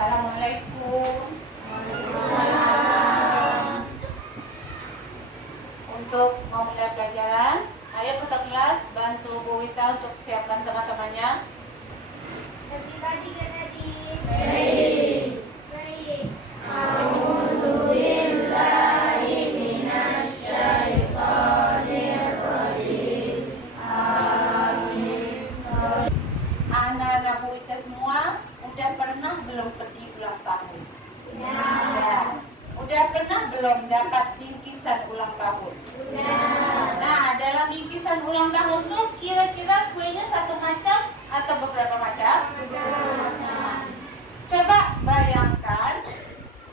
Assalamualaikum. Untuk memulai pelajaran, ayo kita kelas bantu Bu Wita untuk siapkan teman-temannya. Everybody get ready. Baik. Baik. Anak-anak Bu Wita semua udah pernah belum pergi ulang tahun? Ya. Udah pernah belum dapat bingkisan ulang tahun? Nah, dalam bingkisan ulang tahun tuh kira-kira kuenya satu macam atau beberapa macam? Coba bayangkan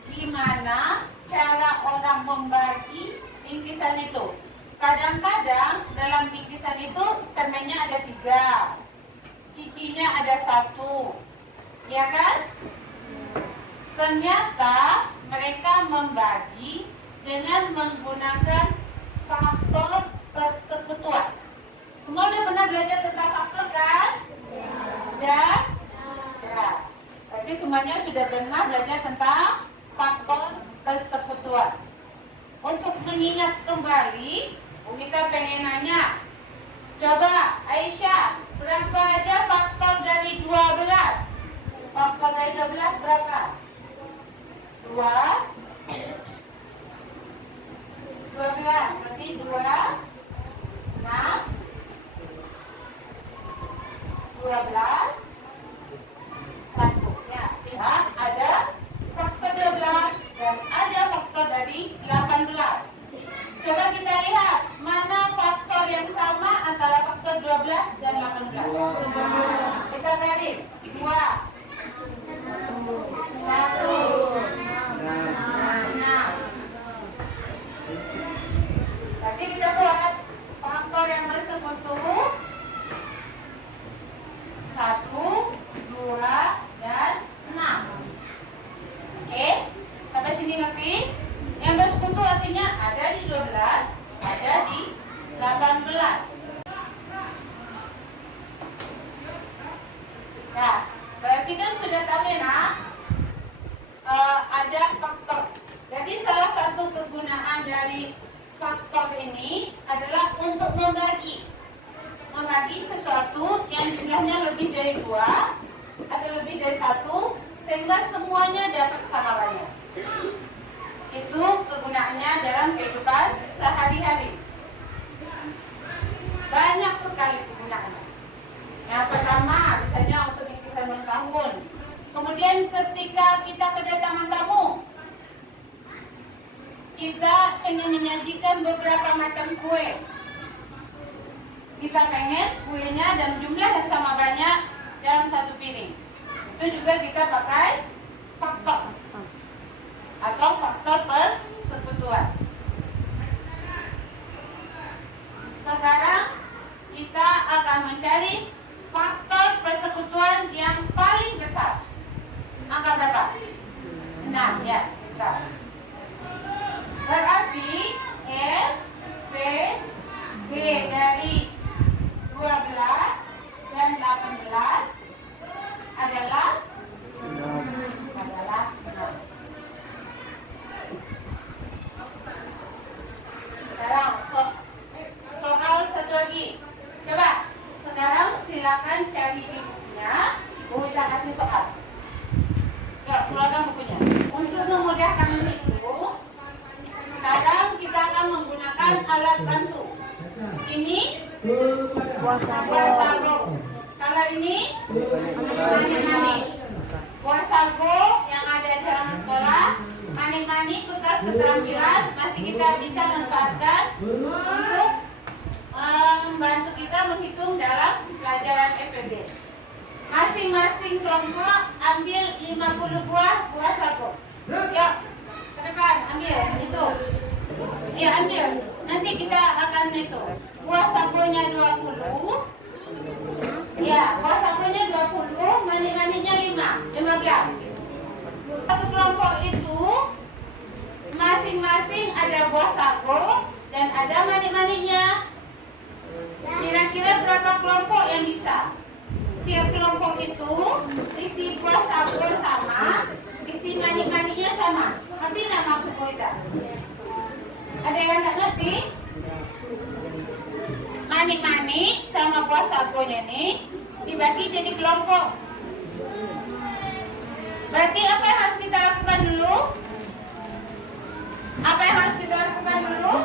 gimana cara orang membagi bingkisan itu. Kadang-kadang dalam bingkisan itu permennya ada 3, cikinya ada 1, ya kan? Ternyata mereka membagi dengan menggunakan faktor persekutuan. Semua udah pernah belajar tentang faktor kan? Dan? Ya. Berarti semuanya sudah pernah belajar tentang faktor persekutuan. Untuk mengingat kembali, kita pengen nanya. Coba Aisyah, berapa aja faktor dari 12? Faktor dari 12 berapa? 2 12, berarti 2 6 12 1. Ya, lihat ada faktor 12 dan ada faktor dari 18. Coba kita lihat mana faktor yang sama antara faktor 12 dan 18. Kita garis 2 1 Nanti kita buat faktor yang bersekutu 1, 2, dan 6. Oke, sampai sini ngerti? Yang bersekutu artinya ada di 12, ada di 18. Nah, berarti kan sudah tahu ya nak? Ada faktor. Jadi salah satu kegunaan dari faktor ini adalah untuk membagi sesuatu yang jumlahnya lebih dari 2 atau lebih dari 1 sehingga semuanya dapat sama banyak. Itu kegunaannya dalam kehidupan sehari-hari. Banyak sekali kegunaannya. Yang pertama, misalnya untuk bingkisan ulang tahun. Kemudian ketika kita kedatangan tamu, kita ingin menyajikan beberapa macam kue. Kita pengen kuenya dalam jumlah yang sama banyak dalam satu piring. Itu juga kita pakai faktor atau faktor persekutuan. Sekarang kita akan mencari faktor persekutuan yang paling besar. Angka berapa? 6 ya, kita. Berarti F, P, B dari 12 dan 18 adalah 6. Sekarang soal satu lagi. Coba sekarang silakan cari di bukunya. Bu Wita kasih soal. Yuk, keluarkan bukunya. Untuk memudahkan menghitung, sekarang kita akan menggunakan alat bantu. Ini buah sagu. Kalau ini manis. Buah sagu yang ada di halaman sekolah, manis-manis bekas keterampilan masih kita bisa manfaatkan untuk membantu kita menghitung dalam pelajaran FEB. Masing-masing kelompok ambil 50 buah sagu. Yuk, ke depan ambil itu. Ya, ambil. Nanti kita akan itu. Buah sagunya 20. Ya, buah sagunya 20, manis-manisnya 15. Satu kelompok itu masing-masing ada buah sagu dan ada manis-manisnya. Kira-kira berapa kelompok yang bisa? Tiap kelompok itu isi buah sagu sama ini dibagi jadi kelompok. Berarti apa yang harus kita lakukan dulu? Apa yang harus kita lakukan dulu?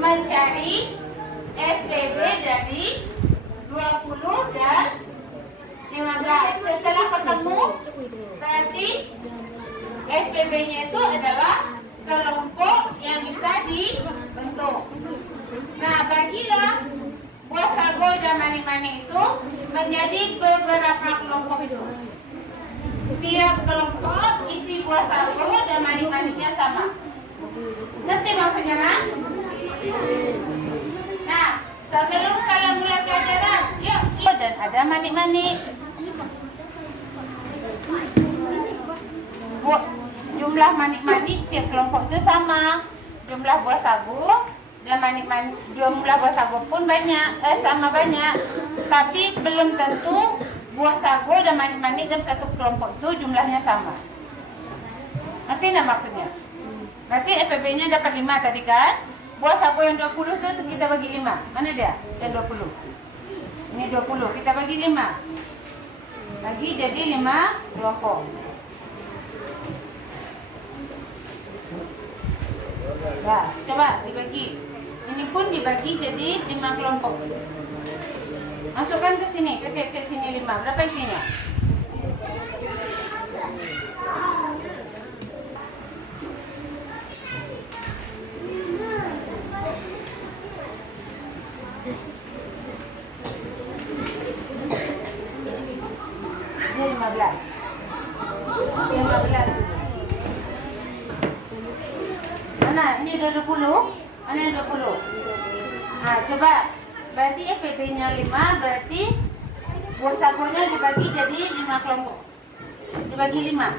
Mencari FPB dari 20 dan 15. Setelah ketemu, berarti FPB-nya itu adalah kelompok yang bisa dibentuk. Nah, bagilah buah sagu dan manik-manik itu menjadi beberapa kelompok itu. Tiap kelompok isi buah sagu dan manik-maniknya sama. Ngerti maksudnya, nak? Nah, sebelum kalian mulai pelajaran, yuk. Dan ada manik-manik. Jumlah manik-manik tiap kelompok itu sama. Jumlah buah sagu dan manik-manik, jumlah buah sagu pun sama banyak. Tapi belum tentu buah sagu dan manik-manik dalam satu kelompok itu jumlahnya sama. Ngerti enggak maksudnya? Berarti FPB-nya dapat 5 tadi kan? Buah sagu yang 20 itu kita bagi 5. Mana dia? Yang 20. Ini 20, kita bagi 5. Bagi jadi 5 kelompok. Nah, coba dibagi. Ini pun dibagi jadi 5 kelompok. Masukkan ke sini, ketik ke sini 5. Berapa isinya? Ini 15. 15. Mana? Ini udah 20? Mana yang 20? Nah, coba. Berarti FPB-nya 5, berarti buah sagunya dibagi jadi 5 kelompok. Dibagi 5.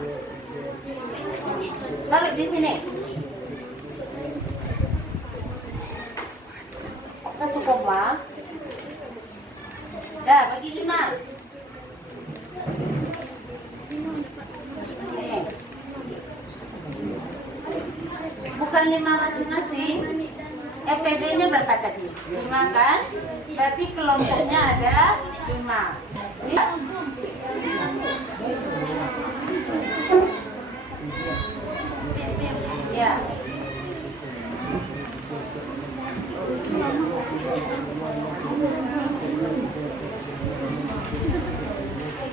Taruh di sini. 1 koma. Dah, bagi 5. Ini. Bukan 5 masing-masing. FPB-nya berapa tadi? 5 kan? Berarti kelompoknya ada 5. Ya.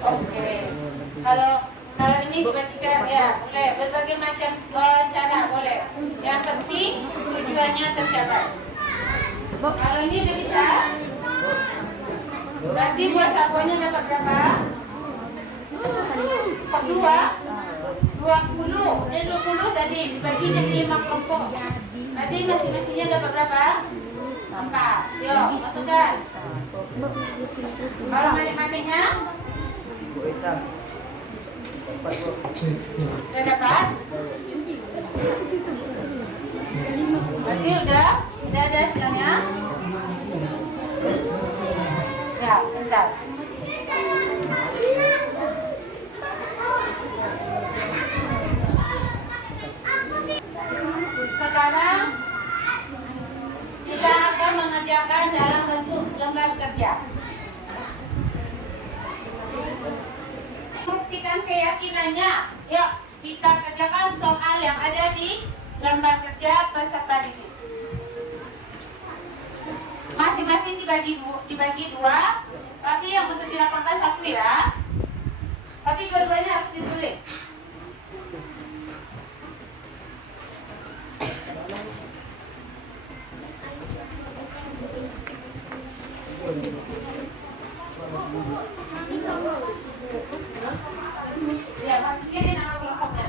Oke. Kalau ini dibagikan ya, boleh berbagai macam cara boleh. Yang penting tujuannya tercapai. Kalau ini udah bisa, berarti buah sagunya dapat berapa? 20. Dia 20 tadi dibagi jadi 5 kelompok. Berarti masing-masingnya dapat berapa? 4. Yuk, masukkan. Kalau manik-maniknya? Udah dapat? Berarti udah ada hasilnya? Ya, bentar. Sekarang kita akan mengerjakan dalam bentuk lembar kerja. Buktikan keyakinannya. Yuk, kita kerjakan soal yang ada di lembar kerja peserta didik. Masing-masing dibagi 2, tapi yang untuk dilapangkan 1 ya. Tapi dua-duanya harus ditulis. Ya, masukin nama kelompoknya.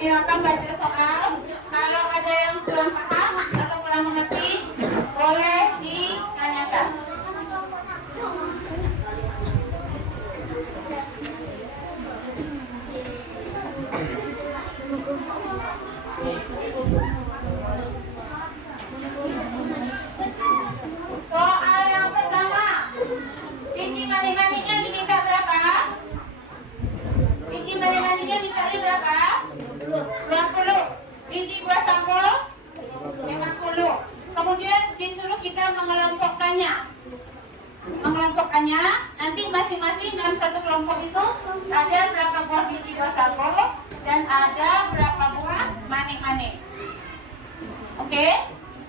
Silakan baca soal. Kalau ada yang kelompok itu ada berapa buah biji wasago dan ada berapa buah manik-manik. Oke?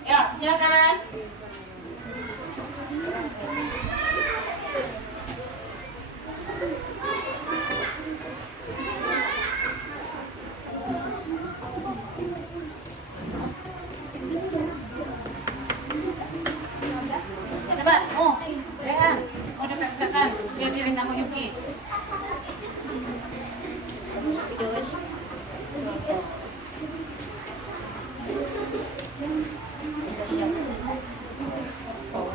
Yuk, silakan. Coba, lihat. Dekat-dekatkan biar dia dengar Kak Yuki.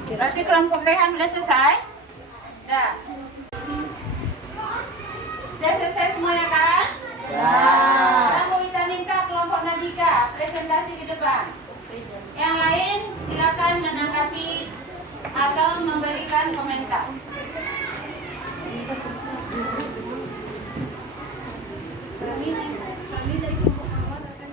Berarti kelompok Rehan sudah selesai? Dah. Sudah selesai semuanya kan? Aku minta kelompok Nadika presentasi ke depan. Yang lain silakan menanggapi atau memberikan komentar. Kami dari kelompok awal akan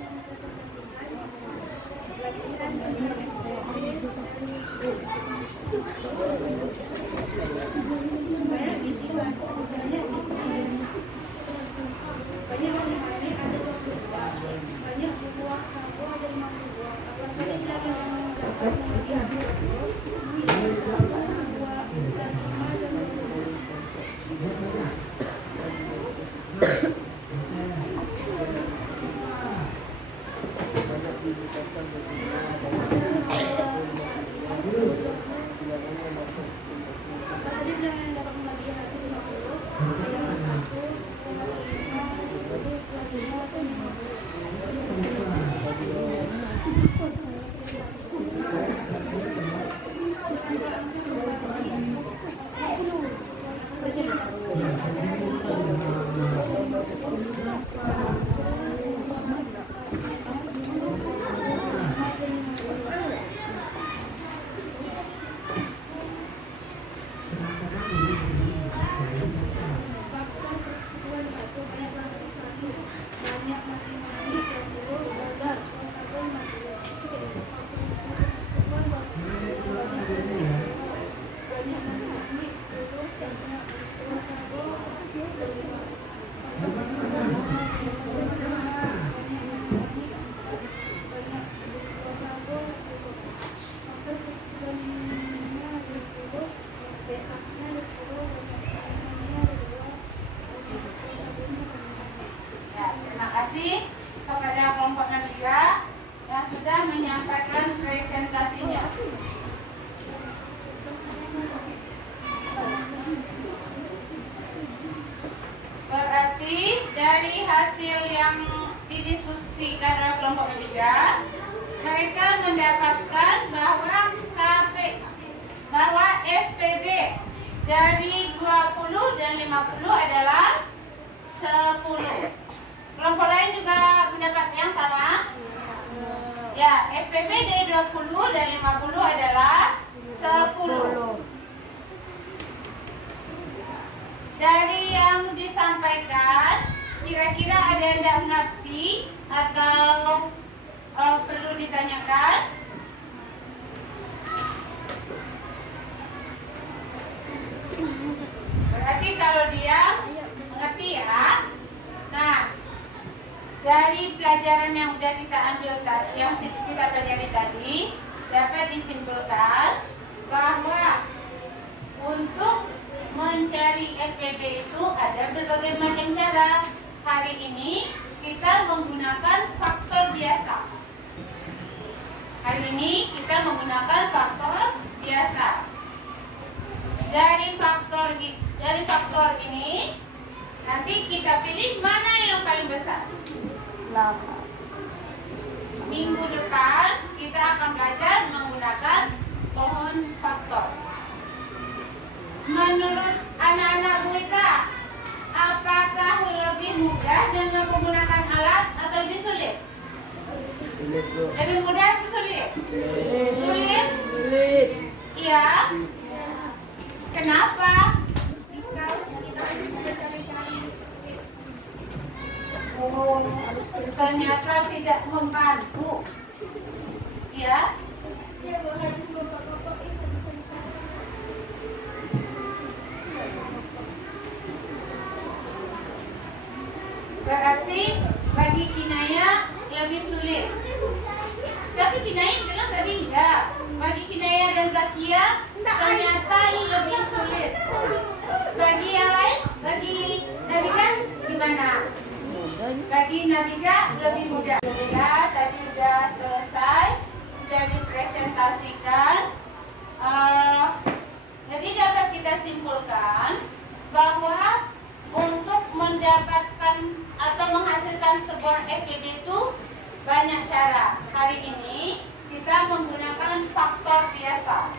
Terima kasih kepada kelompok Nadika yang sudah menyampaikan presentasinya. Berarti dari hasil yang didiskusikan oleh kelompok Nadika, mereka mendapatkan bahwa FPB dari 20 dan 50 adalah 10. Kelompok lain juga mendapat yang sama? Ya, FPB dari 20 dan 50 adalah 10. Dari yang disampaikan, kira-kira ada yang tidak mengerti atau perlu ditanyakan? Berarti kalau dia mengerti ya. Nah, dari pelajaran yang sudah kita ambil tadi, yang kita pelajari tadi, dapat disimpulkan bahwa untuk mencari FPB itu ada berbagai macam cara. Hari ini kita menggunakan faktor biasa. Hari ini kita menggunakan faktor biasa. Dari faktor ini nanti kita pilih mana yang paling besar. Minggu depan kita akan belajar menggunakan pohon faktor. Menurut anak-anak Buita, apakah lebih mudah dengan menggunakan alat atau lebih sulit? Lebih mudah atau sulit? Sulit? Iya. Kenapa? Oh, ternyata tidak membantu. Ya. dan Zakia ternyata lebih sulit. Bagi yang lain, bagi Nabila gimana? Bagi Nabila lebih mudah. Ya, tadi sudah selesai, sudah dipresentasikan. Jadi dapat kita simpulkan bahwa untuk mendapatkan atau menghasilkan sebuah FPB itu banyak cara. Hari ini kita menggunakan faktor biasa.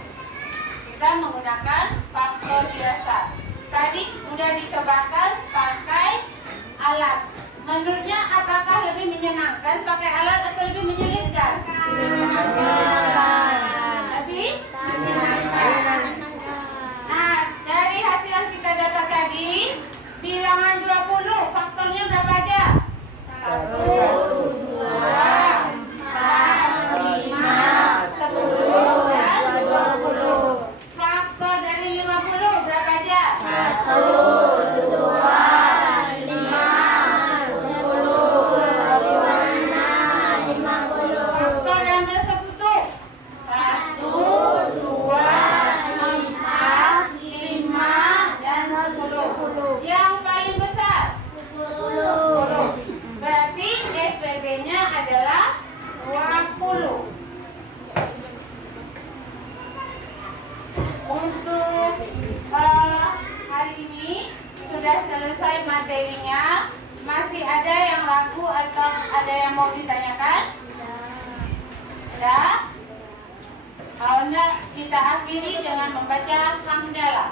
Tadi sudah dicobakan pakai alat. Menurutnya apakah lebih menyenangkan pakai alat atau lebih menyulitkan? Lebih menyenangkan. Nah, dari hasil yang kita dapat tadi, bilangan 20 faktornya berapa aja? 1, 2, 4, 5, 10, dan 20. Faktor dari 50 berapa aja? 1, 2, 5, 10, 26, 50. Faktor yang bersekutu 1, 2, 4, 5, dan 10. Yang paling besar 10. Berarti FPB-nya adalah 20. Untuk hari ini sudah selesai materinya. Masih ada yang ragu atau ada yang mau ditanyakan? Ada? Kalau enggak, kita akhiri dengan membaca hamdalah.